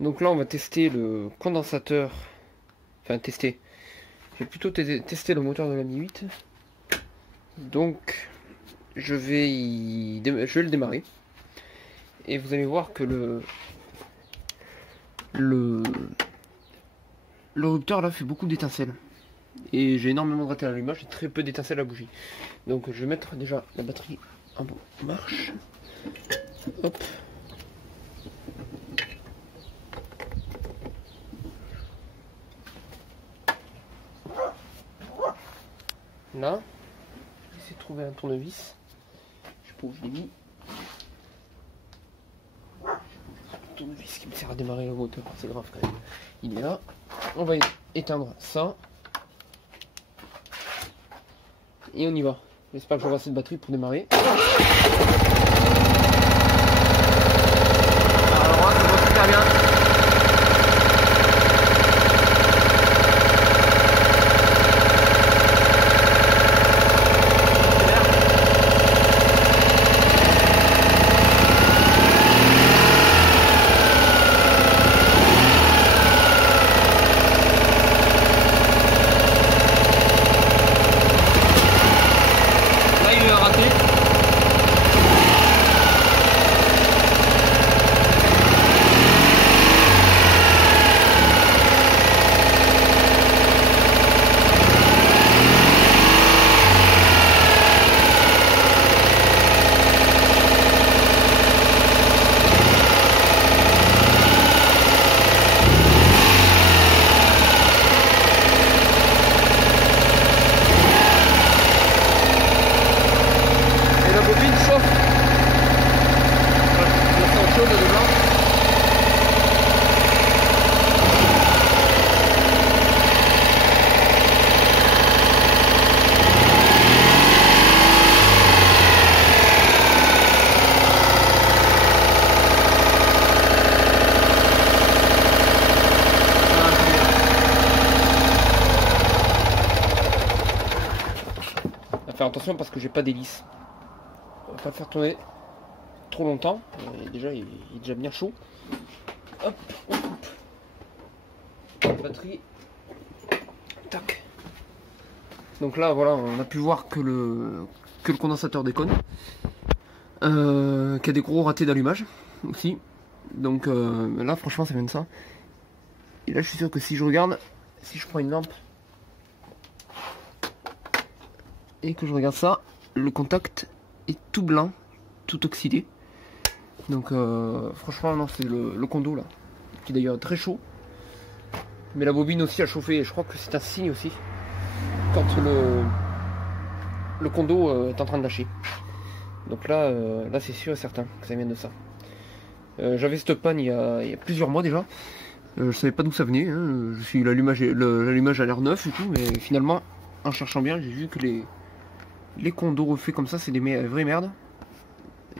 Donc là on va tester le condensateur. Enfin tester. Je vais plutôt tester le moteur de la Mi 8. Donc je vais le démarrer. Et vous allez voir que le rupteur là fait beaucoup d'étincelles. Et j'ai énormément de raté à l'allumage et très peu d'étincelles à la bougie. Donc je vais mettre déjà la batterie en marche. Hop. Là, j'essaie de trouver un tournevis. Je sais pas où je l'ai mis. Un tournevis qui me sert à démarrer le moteur, c'est grave quand même. Il est là. On va éteindre ça. Et on y va. J'espère que j'aurai assez de batterie pour démarrer. Alors là, ça va super bien. Faire attention parce que j'ai pas d'hélice. On va pas le faire tourner trop longtemps. Déjà il est déjà bien chaud. Hop, on coupe la batterie. Tac. Donc là voilà, on a pu voir que le condensateur déconne. Qu'il y a des gros ratés d'allumage aussi. Donc là franchement ça vient de ça. Et là je suis sûr que si je regarde, si je prends une lampe et que je regarde ça, le contact est tout blanc, tout oxydé. Donc franchement non, c'est le condo là, qui est d'ailleurs très chaud. Mais la bobine aussi a chauffé, et je crois que c'est un signe aussi quand le condo est en train de lâcher. Donc là, là c'est sûr et certain que ça vient de ça. J'avais cette panne il y a plusieurs mois déjà. Je savais pas d'où ça venait, hein. L'allumage a l'air neuf et tout, mais finalement en cherchant bien j'ai vu que les condos refaits comme ça, c'est des vraies merdes.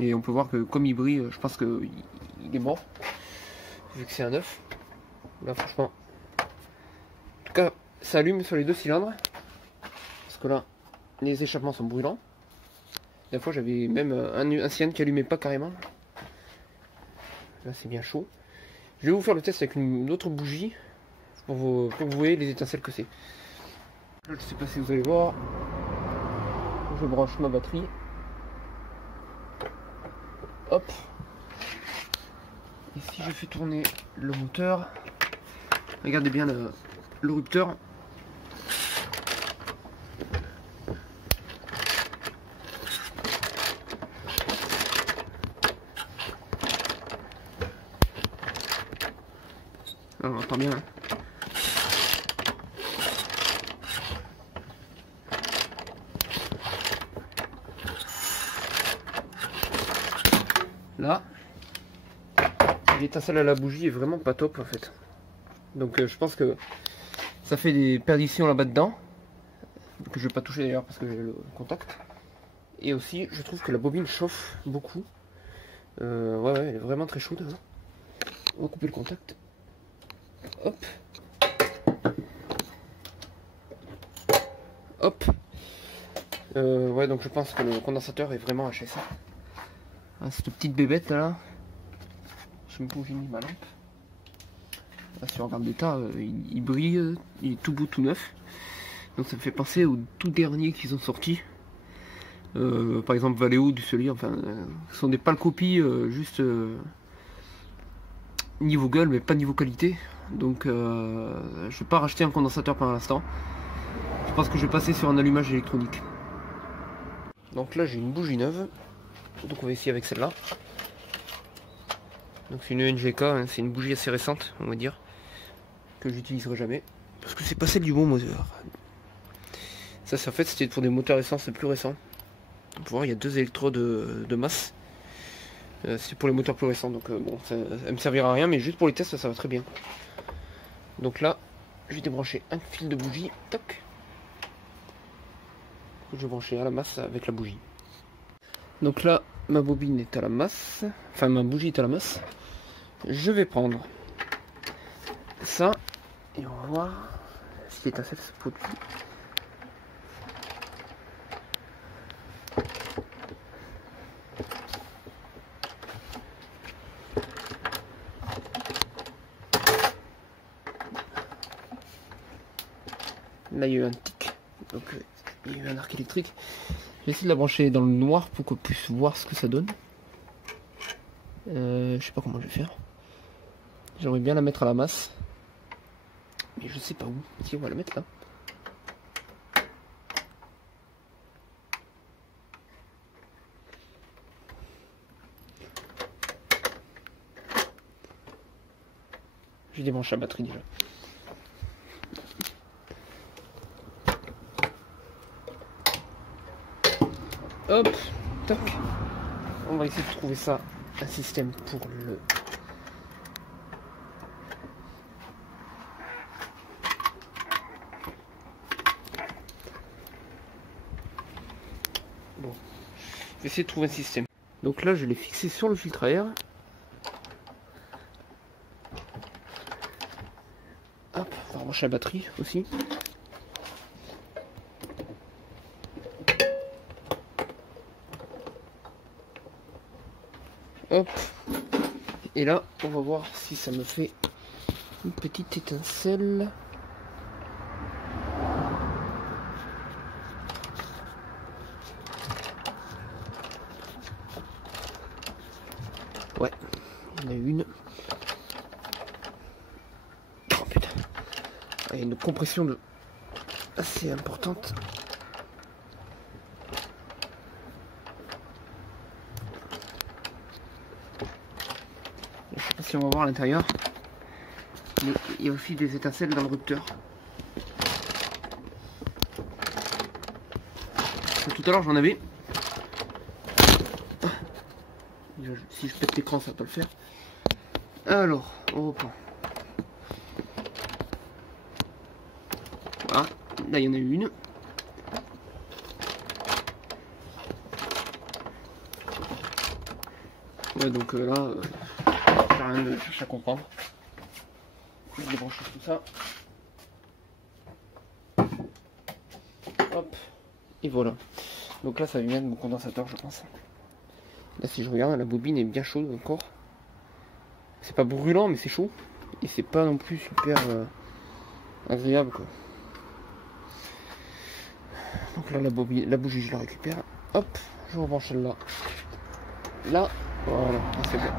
Et on peut voir que comme il brille, je pense qu'il est mort. Vu que c'est un neuf. Là franchement. En tout cas, ça allume sur les deux cylindres. Parce que là, les échappements sont brûlants. Des fois j'avais même un cylindre qui allumait pas carrément. Là c'est bien chaud. Je vais vous faire le test avec une autre bougie. Pour que vous voyez les étincelles que c'est. Je sais pas si vous allez voir. Je branche ma batterie. Hop. Et si je fais tourner le moteur, regardez bien le rupteur. Alors, on entend bien. Hein. Là, l'étincelle à la bougie est vraiment pas top en fait. Donc je pense que ça fait des perditions là-bas dedans, que je vais pas toucher d'ailleurs parce que j'ai le contact. Et aussi je trouve que la bobine chauffe beaucoup. Ouais, elle est vraiment très chaude. Hein. On va couper le contact. Hop. Hop. Ouais, donc je pense que le condensateur est vraiment HS. Ah, cette petite bébête là. Je sais même pas où j'ai mis ma lampe. Là, si on regarde l'état, il brille, il est tout beau, tout neuf. Donc ça me fait penser aux tout derniers qu'ils ont sortis. Par exemple Valeo, Dusselier, enfin, ce sont des pâles copies, juste niveau gueule, mais pas niveau qualité. Donc je vais pas racheter un condensateur pour l'instant. Je pense que je vais passer sur un allumage électronique. Donc là j'ai une bougie neuve. Donc on va essayer avec celle-là. Donc c'est une ENGK, hein, c'est une bougie assez récente, on va dire, que j'utiliserai jamais. Parce que c'est pas celle du bon moteur. Ça c'est en fait c'était pour des moteurs essence plus récents. On peut voir il y a 2 électrodes de masse. C'est pour les moteurs plus récents, donc bon, ça me servira à rien, mais juste pour les tests ça va très bien. Donc là, je vais débrancher un fil de bougie, toc. Je vais brancher à la masse avec la bougie. Donc là, ma bobine est à la masse, enfin ma bougie est à la masse. Je vais prendre ça et on va voir ce qui étincelle ce pot de fil. Là il y a eu un tic, donc il y a eu un arc électrique. Je vais essayer de la brancher dans le noir pour qu'on puisse voir ce que ça donne. Je sais pas comment je vais faire. J'aimerais bien la mettre à la masse, mais je sais pas où. Si on va la mettre là. Je débranche la batterie déjà. Hop, toc. On va essayer de trouver ça, un système pour le... Bon, je vais essayer de trouver un système. Donc là, je l'ai fixé sur le filtre à air. Hop, on va brancher la batterie aussi. Hop, et là on va voir si ça me fait une petite étincelle. Ouais, il y en a une. Oh putain, il y a une compression assez importante. Je sais pas si on va voir à l'intérieur, mais il y a aussi des étincelles dans le rupteur. Tout à l'heure j'en avais. Si je pète l'écran ça peut le faire. Alors, on reprend. Voilà, là il y en a une. Ouais, donc là, j'ai rien de chercher à comprendre. Je vais débrancher tout ça. Hop, et voilà. Donc là, ça vient de mon condensateur, je pense. Là, si je regarde, la bobine est bien chaude encore. C'est pas brûlant, mais c'est chaud. Et c'est pas non plus super agréable, quoi. Donc là, la bougie, je la récupère. Hop, je rebranche celle-là. Là, voilà, c'est bien.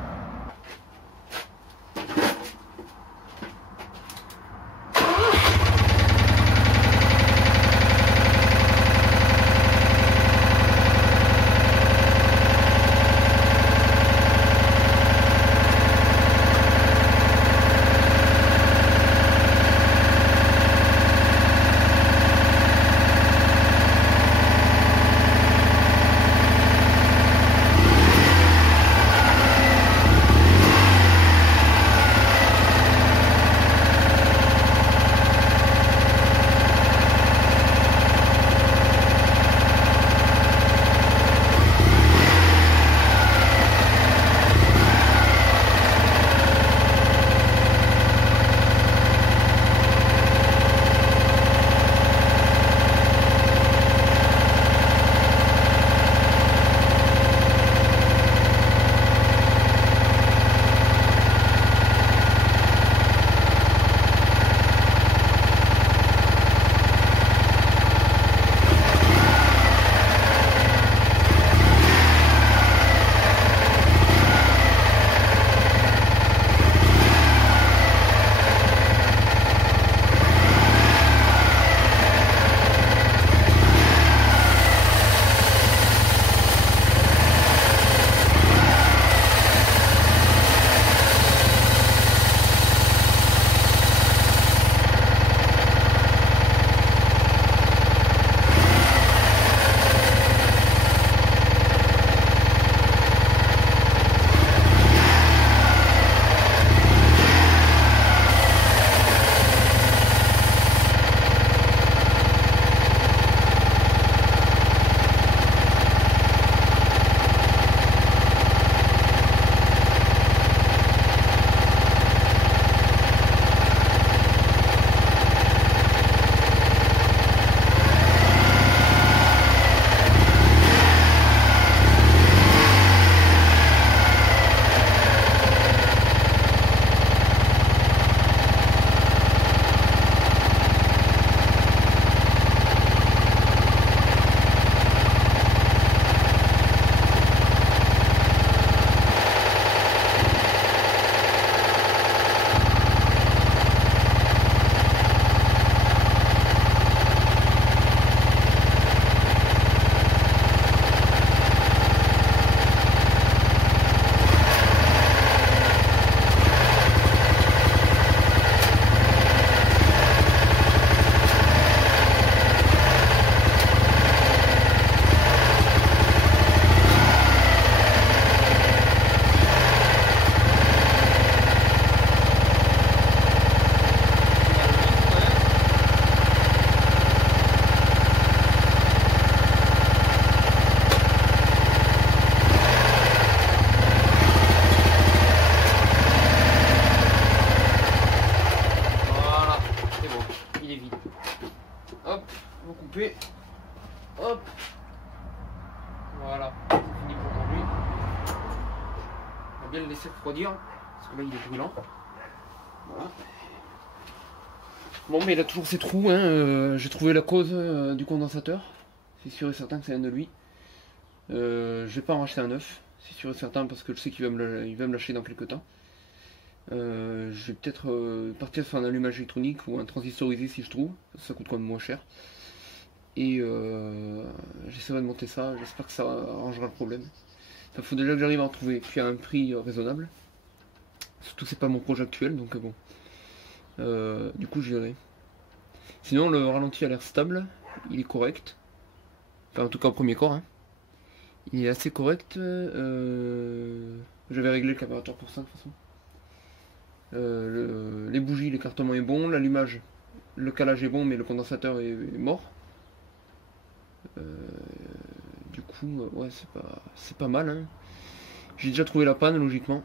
fait. Hop. Voilà, c'est fini pour aujourd'hui. On va bien le laisser refroidir, parce que là il est brûlant. Voilà. Bon, mais il a toujours ses trous, hein. J'ai trouvé la cause du condensateur. C'est sûr et certain que ça vient de lui. Je vais pas en racheter un neuf, c'est sûr et certain, parce que je sais qu'il va me lâcher dans quelques temps. Je vais peut-être partir sur un allumage électronique ou un transistorisé si je trouve, ça coûte quand même moins cher. Et j'essaierai de monter ça, j'espère que ça arrangera le problème. Il faut déjà que j'arrive à en trouver, puis à un prix raisonnable. Surtout c'est pas mon projet actuel, donc bon. Du coup je verrai. Sinon le ralenti a l'air stable, il est correct. Enfin en tout cas au premier corps. Hein. Il est assez correct. J'avais réglé le carburateur pour ça de toute façon. Les bougies, l'écartement est bon, l'allumage, le calage est bon, mais le condensateur est mort. Du coup, ouais, c'est pas mal. Hein. J'ai déjà trouvé la panne logiquement.